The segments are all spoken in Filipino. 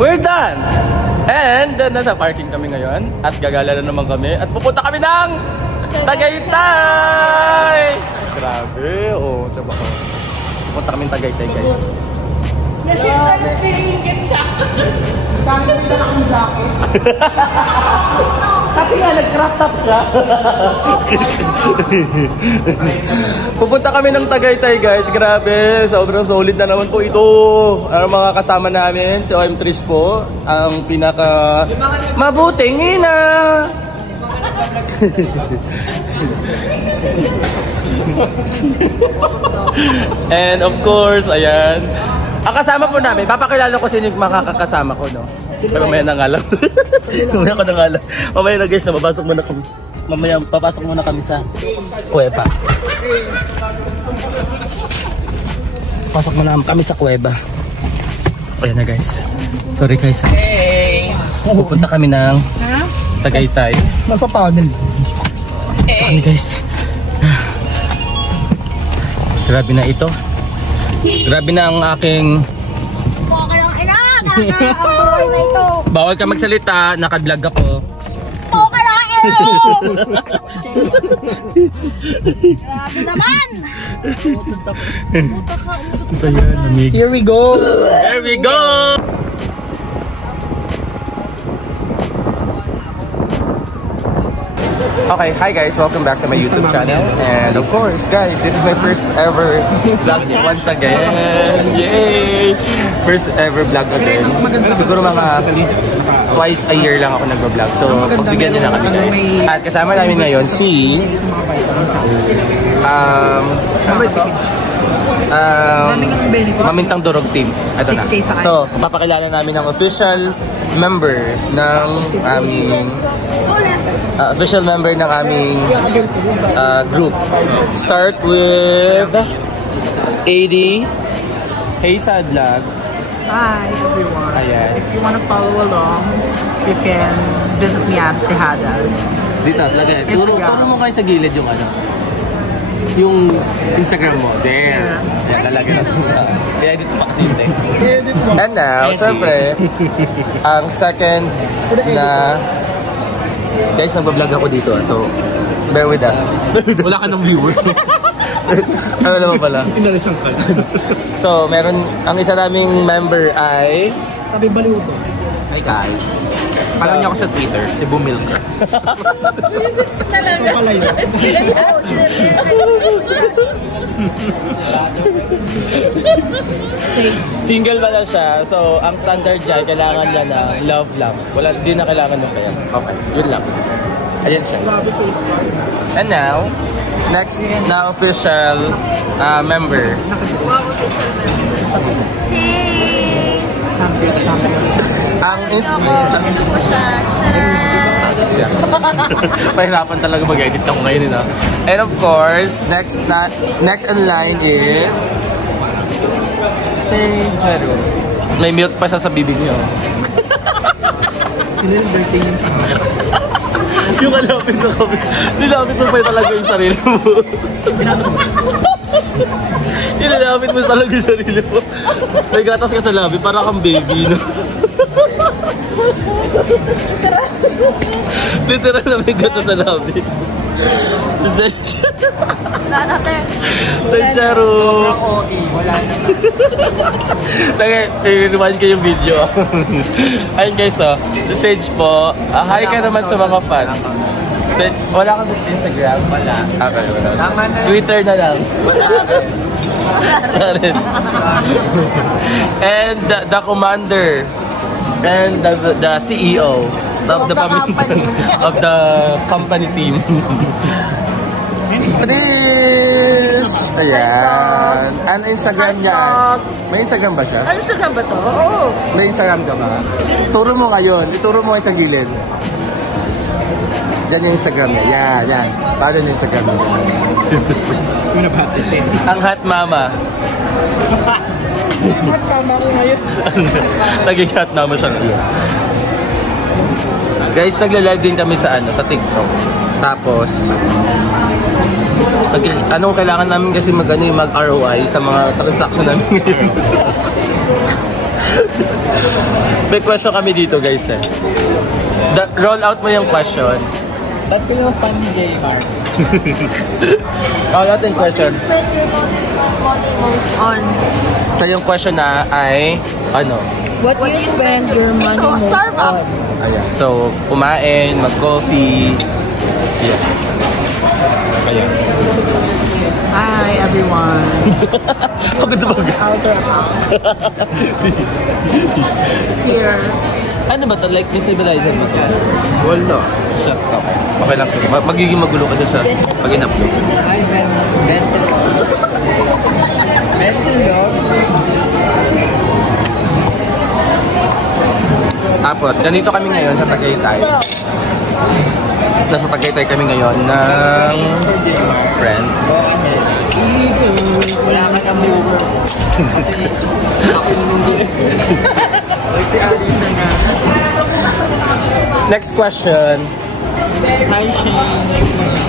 we're done! And nasa parking kami ngayon at gagala na naman kami at pupunta kami ng Tagaytay! Grabe, oh, diba ko? Pupunta kami ng Tagaytay, guys. Nalipingin siya. Dami nila akong jacket. Kasi nga, nag-crop top siya. Pupunta kami ng Tagaytay, guys. Grabe, sobrang solid na naman po ito. Ang mga kasama namin, si OM Trish po, ang pinaka mabuting ina. And of course, ayan. Ang kasama po namin, papakilala ko sino yung makakasama ko, no? Pero mamaya na nga lang. Mamaya ko na nga lang. Mamaya na guys, papasok muna kami. Mamaya, papasok muna kami sa kuweba. Pasok muna kami sa kuweba. Ayan na guys. Sorry guys. Hey! Pupunta kami ng Tagaytay. Nasa tunnel. Kami guys. Grabe na ito. Grabe na ang aking... Bawal ka magsalita, naka-vlog ako. Okay lang, grabe naman! So yan, amig. Here we go! Here we go! Okay, hi guys, welcome back to my YouTube channel. And of course, guys, this is my first ever vlog once again. Yay! First ever vlog again. Siguro mga twice a year lang ako nag-vlog. So, pagbigyan nyo na kami guys. At kasama namin ngayon si... Mamintang Durog Team. Ito na. So, papakilala namin ang official member ng aming group. Start with AD. Hey Sad Vlog. Hi everyone. Ayan. If you want to follow along, you can visit me at Tejadas. Dito, lagay. Turo mo kayo sa gilid yung ano. Yung Instagram mo. There. Yan, lalagay na. I-edit mo kasi yun eh. And now, syempre, ang second na... Guys, nag-vlog ako dito. So, bear with us. Wala ka ng viewer. Ano naman pala? Inalisang ka. So, meron... Ang isa naming member ay... Sabi baluto. Hi guys. Follow niyo ako sa Twitter, si Bumilka. Ito pala yun. Single pala siya, so ang standard niya, kailangan niya na love lang. Wala, di na kailangan ng kaya. Okay, yun lang. Ayan siya. And now, next na official member. Hey! Champion. Ang Ito po siya. Pahirapan talaga mag-edit ako ngayon. And of course, next in line is si Jero. May milk pa siya sa bibig niyo. Sino yung birthday niya sa mga? Yung alapit na kami. Nilapit mo pa talaga yung sarili mo. Nilapit mo talaga yung sarili mo. May gatas ka sa labi, para kang baby, no? Literal na may gatas sa labi. Senchero! Wala na. I-rewind ko yung video. Ayun guys, oh. Sa stage po. Hi ka naman sa mga fans. Wala kang sa Instagram? Wala. Okay, wala. Twitter na lang. Wala. And the commander and the CEO of the company team. Trish! Ayan. Ano Instagram niya? May Instagram ba siya? Ano Instagram ba to? Oo. May Instagram ka ba? Turo mo ngayon. Ituro mo sa gilid. Diyan yung Instagram niya. Yan. Paano yung Instagram niya? Ang hot mama. Hot mama ko ngayon. Naging hot mama siya ngayon. Guys, nagla-live din kami sa sa TikTok. Tapos anong kailangan namin kasi mag-ROI sa mga transaction namin ngayon. May question kami dito, guys, eh. Roll out mo yung question. Ba't kayo fan ni Gaymar? Roll out yung question. Spend your money most on. So yung question na ay, ano? What do you spend your money Ito, most Starbucks. on? Ayan. So, kumain, mag-coffee. Yeah. Ayan. Hi, everyone. Pagod na pagod. Outer account. It's here. Ano ba ito? Like, destabilizer mo ito? Wala. Shucks. Okay lang. Magiging magulo kasi siya pag in-upload. Hi, Benton. Benton, no? Tapos, ganito kami ngayon sa Tagaytay. Ito. Nasa Tagaytay kami ngayon ng friend. Wala ka ng viewers. Kasi ako yung hindi. Like si Alisa na. Next question. Hi, Shane.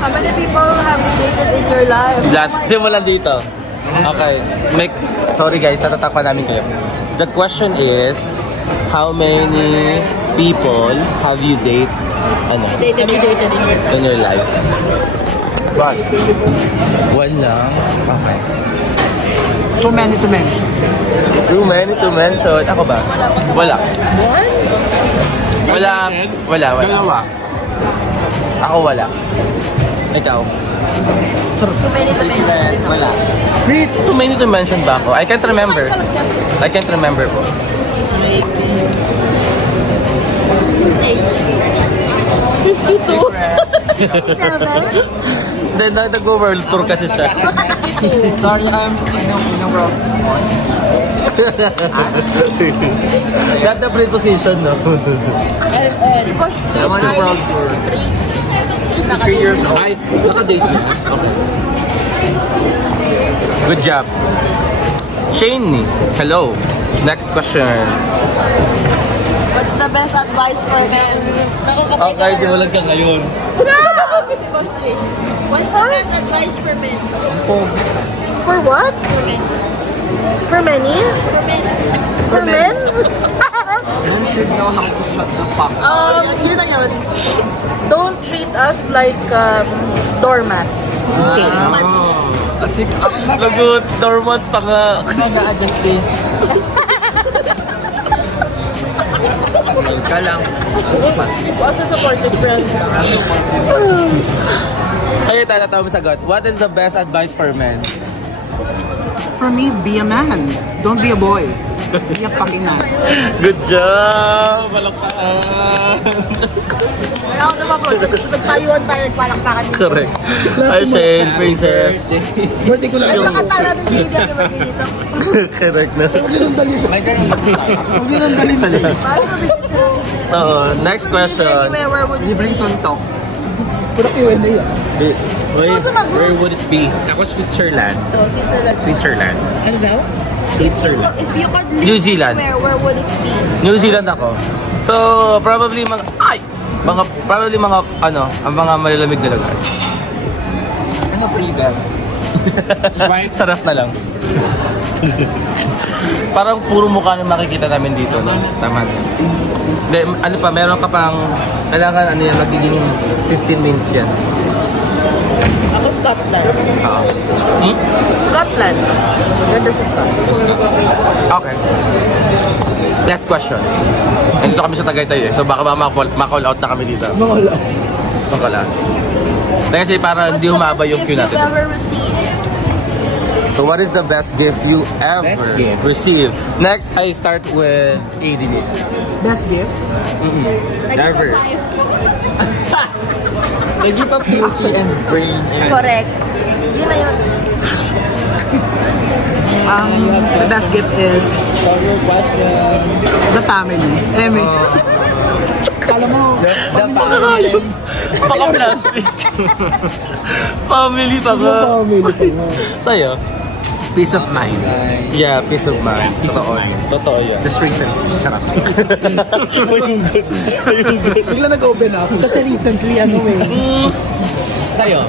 How many people have you dated in your life? Simulan dito. Okay. Sorry guys, natatakpan namin kayo. The question is, how many people have you dated in your life? One. One lang? Okay. Too many to mention. Too many to mention. Ako ba? Wala. Wala. Dalawa. Ako wala. Ikaw? Too many to mention. Wala. Too many to mention ba ako? I can't remember. I can't remember po. Age? 52? 57? Then, nag-world tour kasi siya. Sorry, in a wrong one. Not the preposition, no? Si Boss Trish ay 63. 63 years old. Ay, naka-date mo. Okay. Good job. Shane, hello. Next question. What's the best advice for men? Okay, simulan ka ngayon. Si Boss Trish. What's the best advice for men? For what? For men. For many? For men. For men? Men should know how to shut the fuck up. Yun na yun. Don't treat us like doormats. Kasi Lagot, dormants pa nga. nag-a-adjust eh. Ka lang. As a supportive friend. Ay, tayo mo sagot. What is the best advice for men? For me, be a man. Don't be a boy. Be a fucking man. Good job! Malakpakan! Ako naman po, nagtayuan tayo, nagpalakpakan dito. Correct. Hi, Shane, princess. Birthday ko lang yun. Nagpalakata natin si India kay Martin dito. Correct na. Huwag yun ang dalhin. Huwag yun ang dalhin. Paano mabigyan siya ng nickname? Oo, next question. Anywhere, where would it Libre be? suntok. Pura Q&A yan. Where would it be? Ako, Switzerland. Oh, Switzerland. Switzerland. Ano daw? Switzerland. If you could live New Zealand. anywhere, where would it be? New Zealand ako. So, probably mga ang mga malalamig na lugar. Ano freezer? Sarap na lang. Parang puro mukha na makikita namin dito, no? Tama. De, ano pa, meron ka pang kailangan magiging 15 minutes yan. Ako Scotland. Scotland. Ganda sa Scotland. Okay. Last question. Nandito kami sa Tagaytay eh. So baka ma-call out na kami dito. Makala. Kasi para hindi humaba yung queue natin. What's the best gift you've ever received? So what is the best gift you ever received? Next, I start with ADDs. Best gift? Never. A gift of beauty and brain. Correct. Yun na yun. The best gift is the family. Emmy. Kala mo, the family. Baka plastic. Family pa ka. Sa'yo? Peace of mind. Yeah, peace of mind. Peace of mind. Totoo yan. Just recently. Charot. Bigla nag-open up. Kasi recently, Kayo,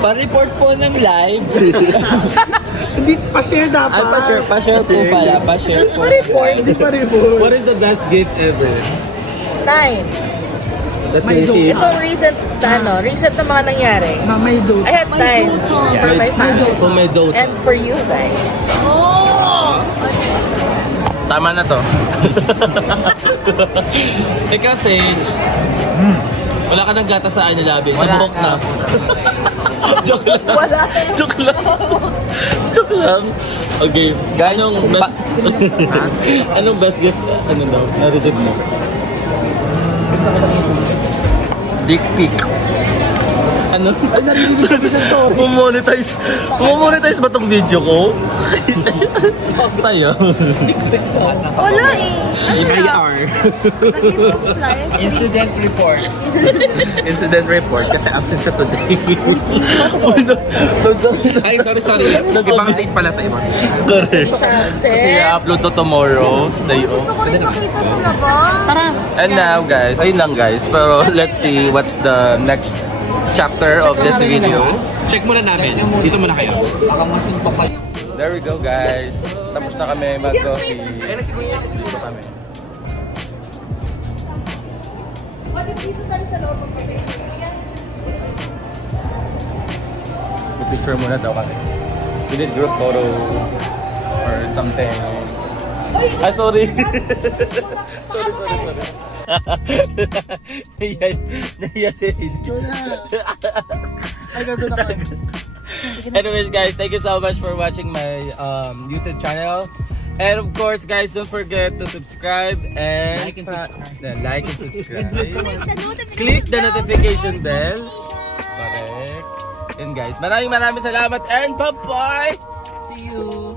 pa-report po ng live. Hindi, pa-share dapat. Ay, pa-share po pala. Pa-share po. Hindi pa report. What is the best gift ever? 9. That May you see. Ito recent na mga nangyari. May joke. I had 9 for my family. For my daughter. And for you guys. Oh! Tama na to. Ikaw, Sage. Wala ka ng gata sa labi. Sa buhok na. Joke lang. Wala. Joke lang. Joke lang. Okay. Anong best... Anong best gift? Ano daw? Na-receive mo? Dick pic. Ano? Ay, narinig ko bisan sorry. Mumonetize ba tong video ko? Sa'yo? Wala eh. Ano na? Nag-give of life. Incident report. Incident report kasi absent siya today. Ay, sorry. Ibang date pala tayo. Correct. Kasi i-upload to tomorrow sa day Gusto off. ko rin makita sa labas. Parang. And now guys, ayun lang guys. Pero let's see what's the next chapter of this video. Check muna namin. Dito muna kayo. There we go guys. Tapos na kami mag-coffee. Siguro kami. Picture muna daw kami. We did group photo or something. Ah, sorry. sorry. Nahiya si Anyways guys, thank you so much for watching my YouTube channel. And of course guys, don't forget to subscribe and like and subscribe. Click the notification bell. Correct. And guys, maraming salamat and bye-bye. See you.